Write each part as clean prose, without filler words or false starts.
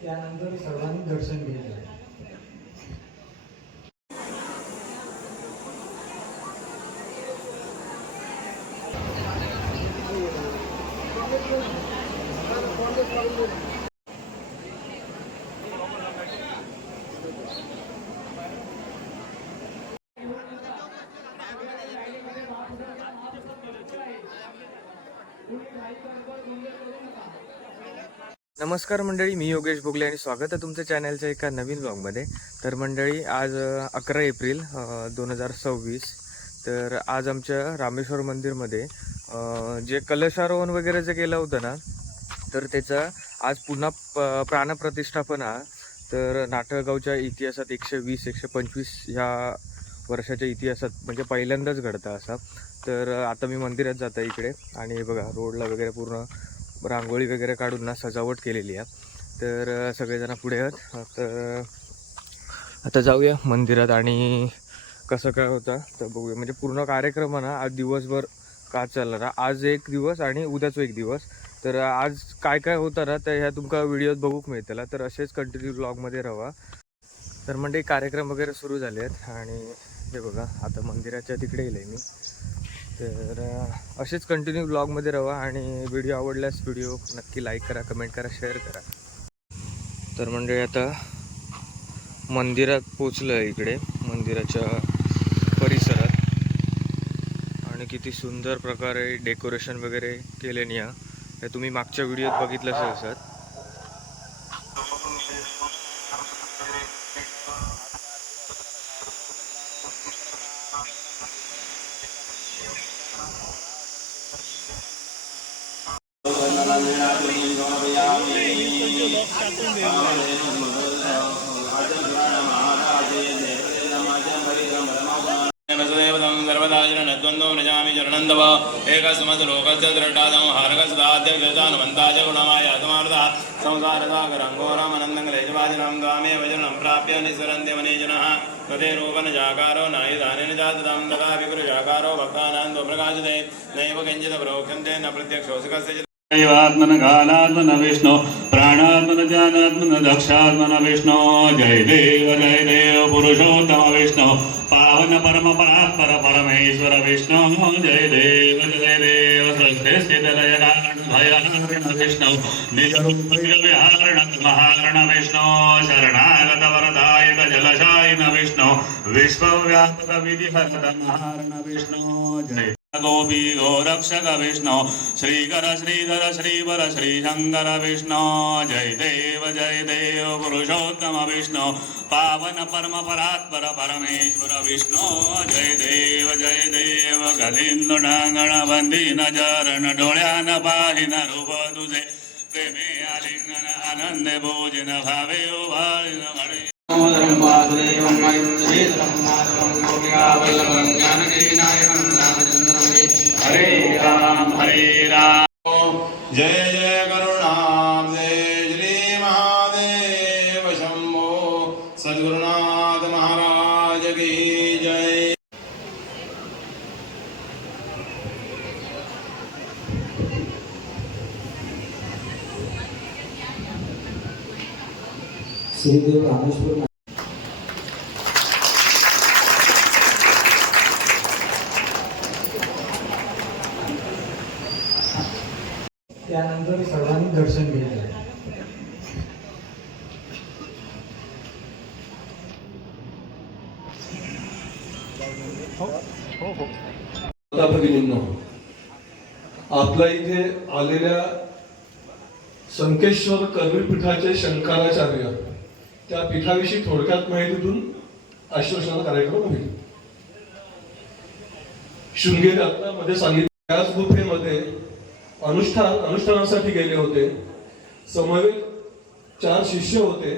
त्यानंतर सर्वांनी दर्शन घेतलं. नमस्कार मंडळी, मी योगेश भोगले आणि स्वागत आहे तुमच्या चॅनलच्या एका नवीन ब्लॉगमध्ये. तर मंडळी, आज 11 एप्रिल 2026. तर आज आमच्या रामेश्वर मंदिरमध्ये जे कलशारोहण वगैरे जे केलं होतं ना, तर त्याचा आज पुन्हा प्राणप्रतिष्ठापना. तर नाटळगावच्या इतिहासात 120-125 ह्या वर्षाच्या इतिहासात म्हणजे पहिल्यांदाच घडतं असा. तर आता मी मंदिरात जात आहे इकडे, आणि बघा रोडला वगैरे पूर्ण रांगोळी वगैरे काढून ना सजावट केलेली आहे. तर सगळेजण पुढे आहेत. तर आता जाऊया मंदिरात आणि कसं काय होतं तर बघूया. म्हणजे पूर्ण कार्यक्रम ना आज दिवसभर का चालणार, आज एक दिवस आणि उद्याच एक दिवस. तर आज काय काय होतं ना तर ह्या तुमका व्हिडिओत बघूक मिळतील. तर असेच कंटिन्यू ब्लॉगमध्ये राहा. तर म्हणजे कार्यक्रम वगैरे सुरू झाले आहेत आणि हे बघा आता मंदिराच्या तिकडे येईल मी. तर असेच कंटिन्यू ब्लॉगमध्ये राहा आणि व्हिडिओ आवडल्यास व्हिडिओ नक्की लाईक करा, कमेंट करा, शेअर करा. तर म्हणजे आता मंदिरात पोचलं आहे इकडे मंदिराच्या परिसरात, आणि किती सुंदर प्रकारे डेकोरेशन वगैरे केल्याने हे तुम्ही मागच्या व्हिडिओत बघितलं असेल. चरणंदव एकस्मत् लोकस्य दृष्टादं हारकसदाध्यक्षानुबन्धाच गुणमाय आत्मार्था संसारसागरङ्घोरमनन्दङ्गलेशवादिनं त्वामेव जननं प्राप्य निस्सरन्ति मनीजनः तथे रूपनजाकारो नायिधानेन जातदां तथा विकृजाकारो भक्तानां प्रकाशते नैव किञ्चित् प्रोक्ष्यन्ते न प्रत्यक्षोऽसि कस्यचित् दैवात्मन कालात्मन विष्णु प्राणात्मन ज्ञानात्मन दक्षात्मन विष्णु जय देव पुरुषोत्तम विष्णु पावन परम परात्पर परमेश्वर विष्णु जय देव भयहरण विष्णु निजरूप विहारण महारण विष्णु शरणागत वरदायक जलशायन विष्णु विश्वव्यापक विधिहरत महारण विष्णु जय गोपी गोरक्षक विष्णु श्रीकर श्रीधर श्रीवर श्रीशंकर विष्णु जय देव पुरुषोत्तम विष्णु पावन परम परात्पर परमेश्वर विष्णु जय देव गलिंद डांगण बंदीन चरण डोळ्यान पाहिन रूप तुझे प्रेमे आलिंगन आनंद भोजन भावे उभाळीन म्हणे हरे राम जय जय करुणाब्दे श्री महादेव शंभो सद्गुरुनाथ महाराज की जय. श्रीदेव रामेश्वर त्यानंतर सर्वांनी दर्शन घेतलं. भगिनींनो, आपल्या इथे आलेल्या संकेश्वर कर्वीपीठाचे शंकराचार्य त्या पीठाविषयी थोडक्यात माहितीतून आश्वासन कार्यक्रम होईल. शृंगेरी रत्नामध्ये सांगितलं त्याच गुफेमध्ये अनुष्ठानासाठी गेले होते. समवेत 4 शिष्य होते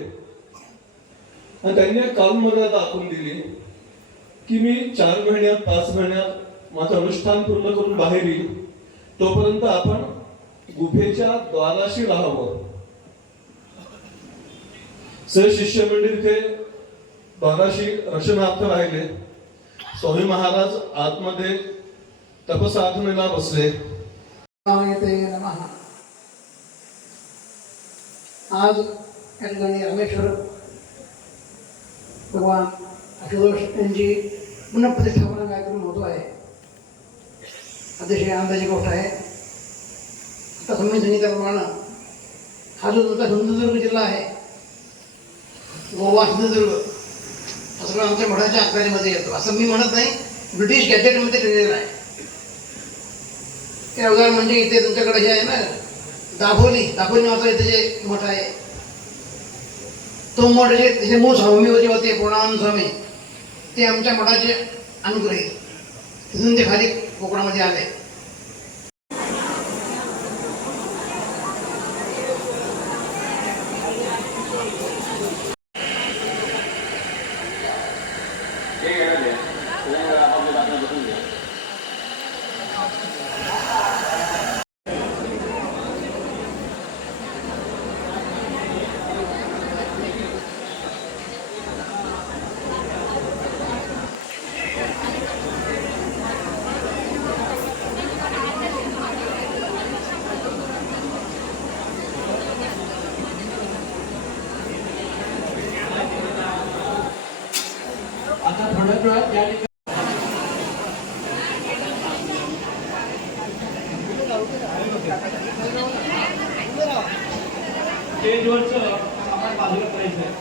आणि त्यांनी कालमर्यादा आखून दिली की मी 4 महिन्यात 5 महिन्यात माझं अनुष्ठान पूर्ण करून बाहेर येईल, तोपर्यंत आपण गुफेच्या द्वाराशी राहावं. शिष्य मंडळी इथे द्वाराशी रक्षणार्थ राहिले. स्वामी महाराज आतमध्ये तपसाधनेला बसले. स्वामीते नमः. आज या ठिकाणी रामेश्वर भगवान आशुतोष यांची पुनःप्रतिष्ठापना कार्यक्रम होतो आहे. अतिशय आनंदाची गोष्ट आहे. आता तुम्ही सांगितल्याप्रमाणे हा जो तुमचा सिंधुदुर्ग जिल्हा आहे, गोवा सिंधुदुर्ग, हा सगळं आमच्या मठाच्या अखत्यारीमध्ये येतो. असं मी म्हणत नाही, ब्रिटिश गॅजेटमध्ये लिहिलेलं आहे. ते उदाहरण म्हणजे इथे तुमच्याकडे हे आहे ना, दाभोली नावाचा इथे जे मठ आहे, तो मठ जे त्याचे मूळ स्वामी होते पूर्णानंद स्वामी, ते आमच्या मठाचे अनुग्रही, तिथून ते खाली कोकणामध्ये आले. आता थोड्याच वेळात या ठिकाणी स्टेजवरचं सामान बाजूला करायचं आहे.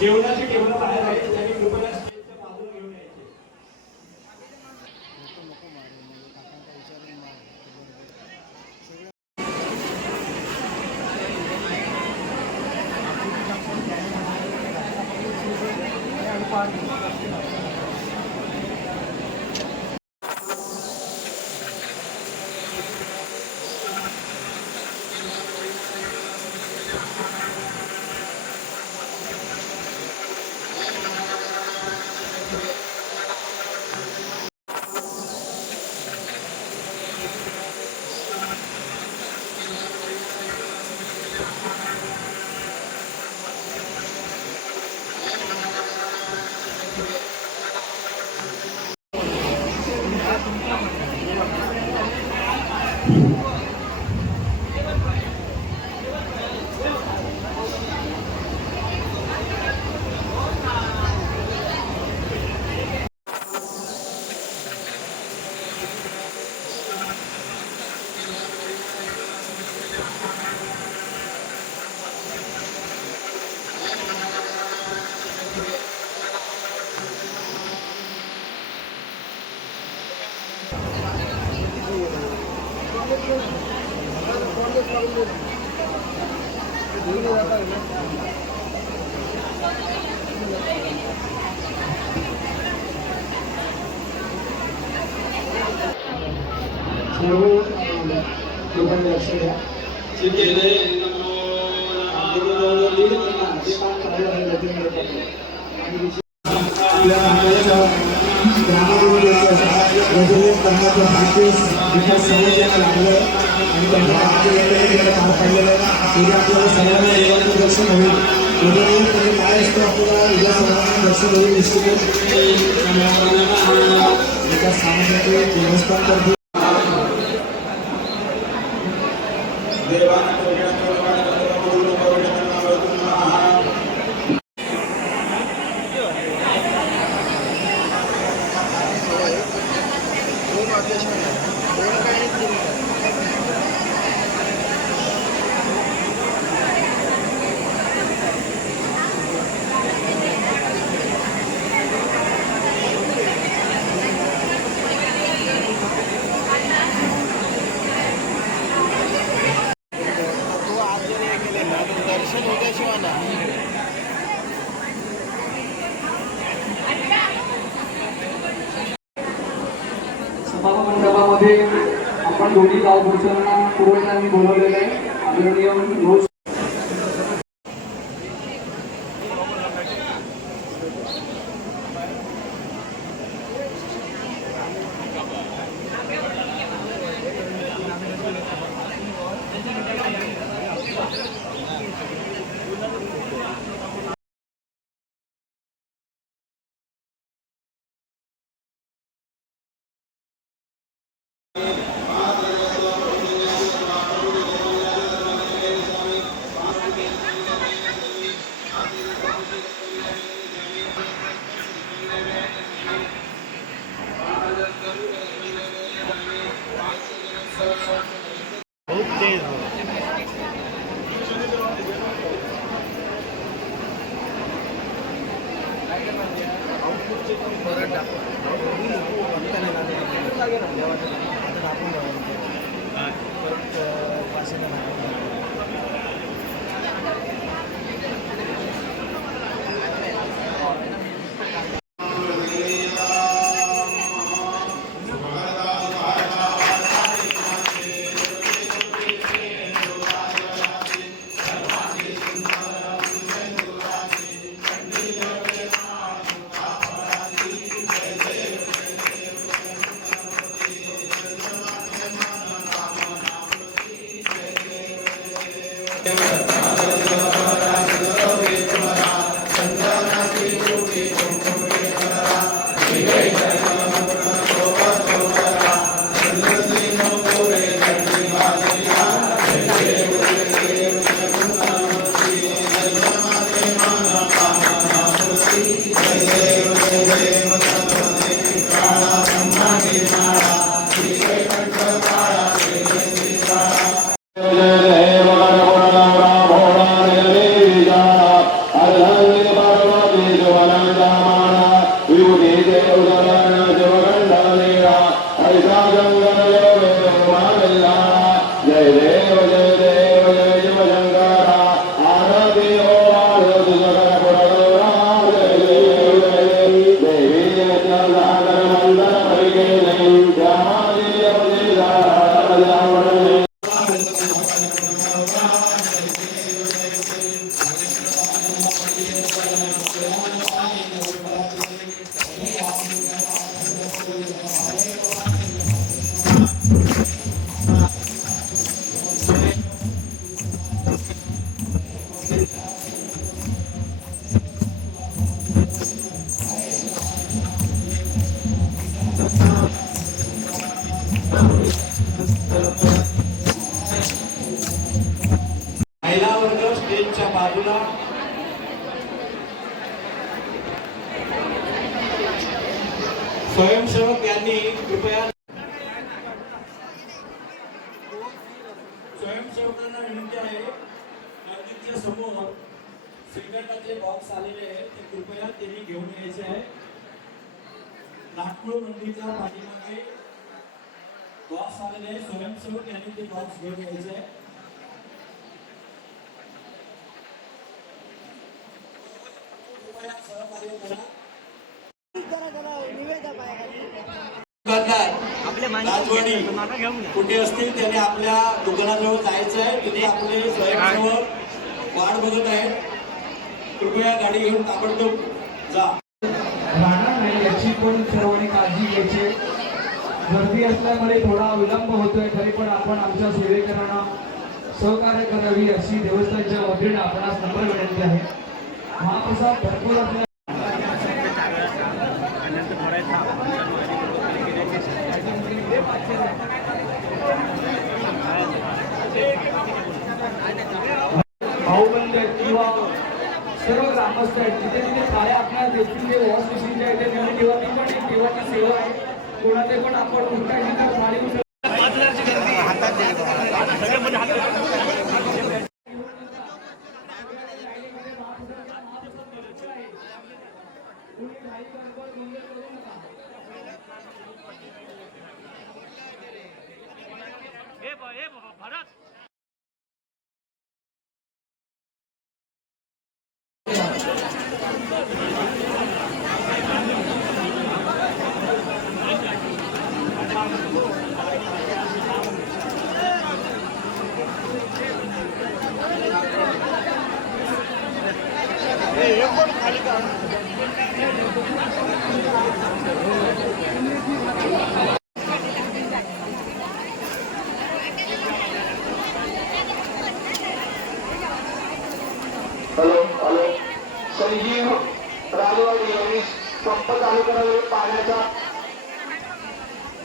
जेवणाची टेबल बाहेर आहे, त्यांनी कृपया स्टेजच्या बाजूला घेऊन यायचे. सर्व लोकांनी लक्ष द्या. आपल्या महाराष्ट्राच्या ग्रामामध्ये विकास समाजाला लागलं आणि त्यांना पार पाडलेलं आहे. आपल्याला सर्वांना देवाचं दर्शन होईल. त्यांनी काय असतो आपल्याला या सर्वांना दर्शन होईल. निश्चितच विकास समाजाचे देवस्थान करते. मंडपामध्ये आपण दोन्ही गावपुरुषांना पुरवठ्यांनी बोलवलेलं आहे. आदरणीय रोज महिला वर्ग स्टेजच्या बाजूला स्वयंसेवक यांनी कृपया स्वयंसेवकांना विनंती आहे मंदिरच्या समोर श्रीखंडाचे बॉक्स आलेले आहेत ते कृपया त्यांनी घेऊन यायचे आहे. नागपूर मंदिरच्या पाठीमागे बॉक्स आलेले आहे, स्वयंसेवक यांनी ते बॉक्स घेऊन यायचे आहे. कुठे असतील त्याने आपल्या दुकानाजवळ जायचं आहे. तिथे आपले स्वयंसेवक वाट बघत आहेत. कृपया गाडी घेऊन ताबडतोब जा. राहणार नाही याची पण सर्वांनी काळजी घ्यायची. गर्दी असल्यामुळे थोडा विलंब होतोय, तरी पण आपण आमच्या सेवेकरांना सहकार्य करावी अशी देवस्थानच्या वतीने आपणास नम्र विनंती आहे. महाप्रसाद भरपूर असल्या भाऊबंद किंवा सर्व ग्रामस्थ आहेत तिथे तिथे काय आपल्याला देखील जे वॉश मशीन जे आहे ते त्यांनी ठेवाची सेवा आहे. कोणाचे पण आपण उठायची तर पाणी संजीव राजवाडी यांनी पंप चालू करावे. पाण्याचा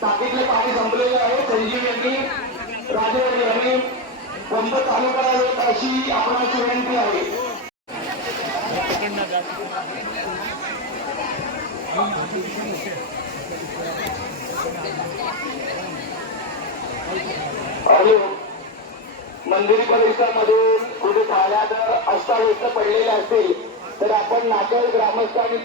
टाकीतले पाणी संपलेले आहे. संजीव यांनी राजवाडी यांनी पंप चालू करावेत अशी आपणास विनंती आहे. आणि मंदिर परिसरामधून कुठे पाण्यात अस्ताव्यस्त पडलेले असतील तर आपण नागल ग्रामस्थांनी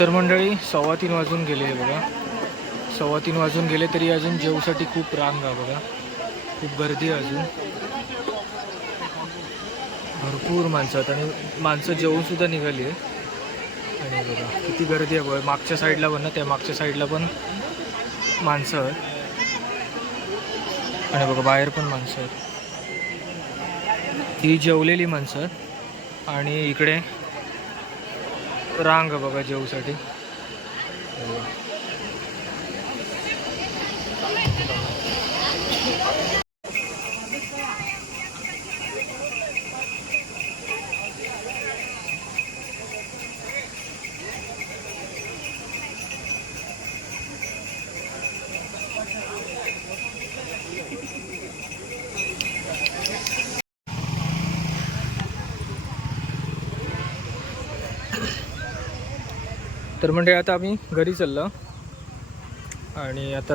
तर मंडळी 3:15 वाजून गेले बघा. 3:15 वाजून गेले तरी अजून जेवसाठी खूप रांग आहे बघा. खूप गर्दी आहे अजून. भरपूर माणसं आहेत आणि माणसं जेवून सुद्धा निघाली आहे. आणि बघा किती गर्दी आहे बघा. मागच्या साईडला पण ना, त्या मागच्या साईडला पण माणसं आहेत. आणि बघा बाहेर पण माणसं आहेत. ही जेवलेली माणसं आहेत आणि इकडे रांग बघा जेवसाठी. तर म्हणजे आता आम्ही घरी चाललो आणि आता